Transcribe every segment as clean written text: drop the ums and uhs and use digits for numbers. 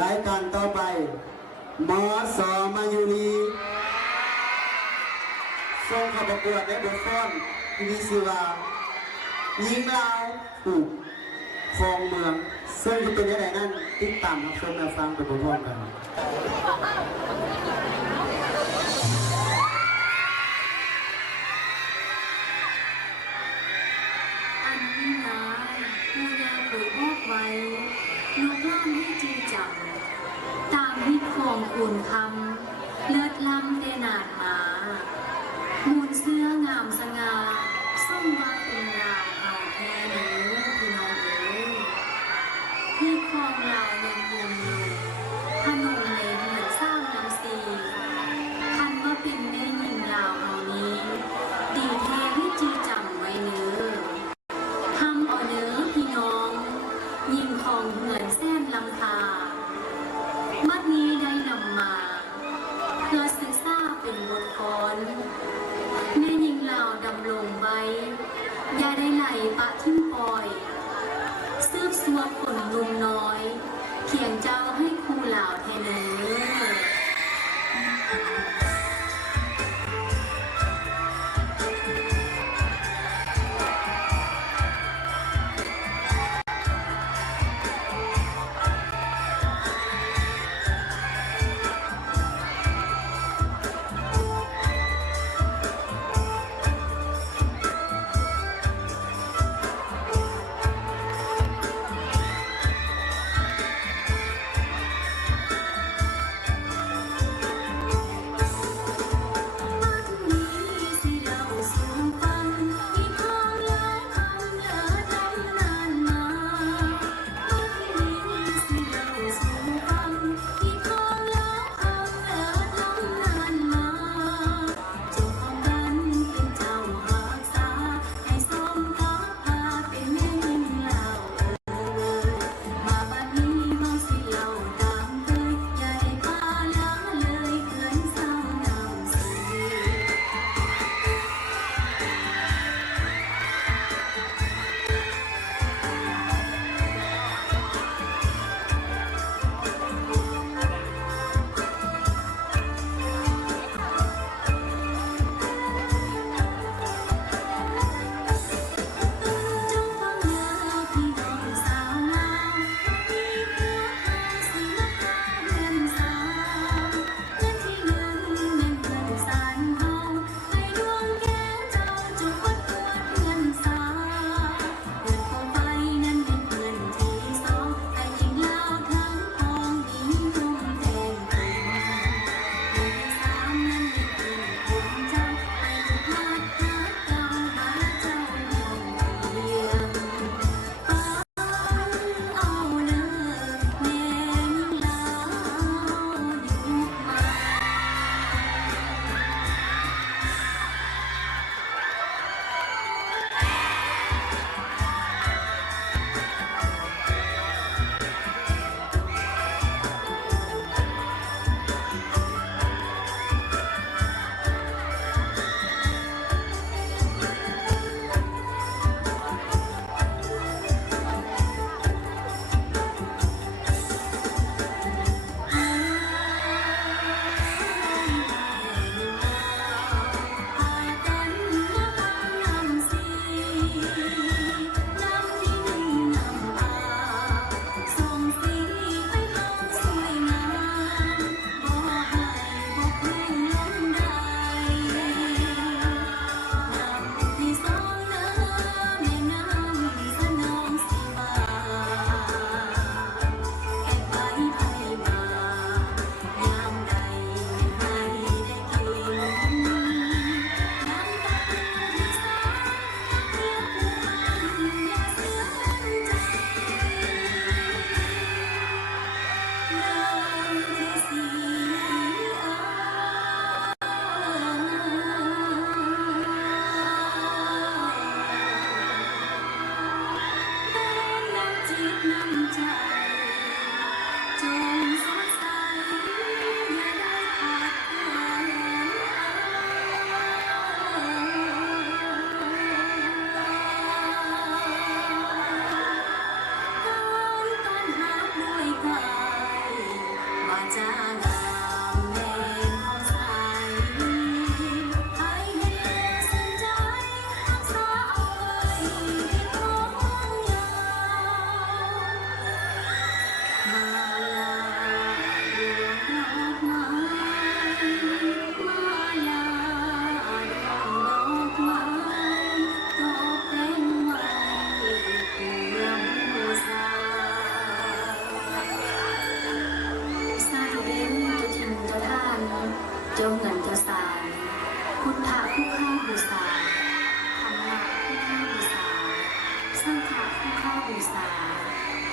รายการต่อไปมอสอมายุรีส่งเข้าประกวดในบทฟ้อนมีชื่อว่ายิงลาวถูกคลองเมืองซึ่งจะเป็นยังไงนั้นติดตามรับชมรับฟังไปพร้อมๆกันอันนี้นะผู้ยาเผยบอกไว้ลูกล่ามให้จริงจังตามที่คองคูณคำเลิศล้ำได้นานมามูลเสื้องามสง่าส่งว่าเป็นราวเอาแค่เนื้อพี่น้องเอ๋ยที่คลองลาวยังยืนอยู่พนมในเหมือนสร้างน้ำซีคันว่าเป็นแม่หญิงลาวเอานี้ดีแท้ให้จีจำไว้เนื้อทำเอาเนื้อพี่น้องยิงของเหมือนแสนลำคามัดนี้ได้นำมาเพื่อศึกษาเป็นบทกลแม่ยิงลาวดำลงไว้อย่าได้ไหลปะทิ้งปล่อยสืบสวบคนลุงน้อยเขียงเจ้าให้ครูลาวแทนเนื้อ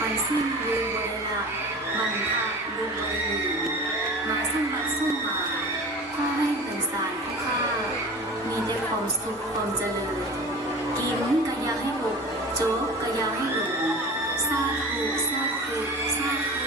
ไปสิ้นลืมบริละมันพาลืมบริลีมาซึ่งวัดสู้มาก็ให้เป็นสารผู้ค่ามีแต่ความสุขความเจริญกินกะยาให้หกโจ๊กกะยาให้หลงสาธุสาธุสาธุ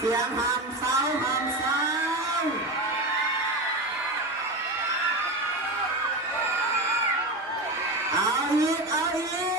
เสียงห้ามเศร้าห้ามเศร้าเอาอีก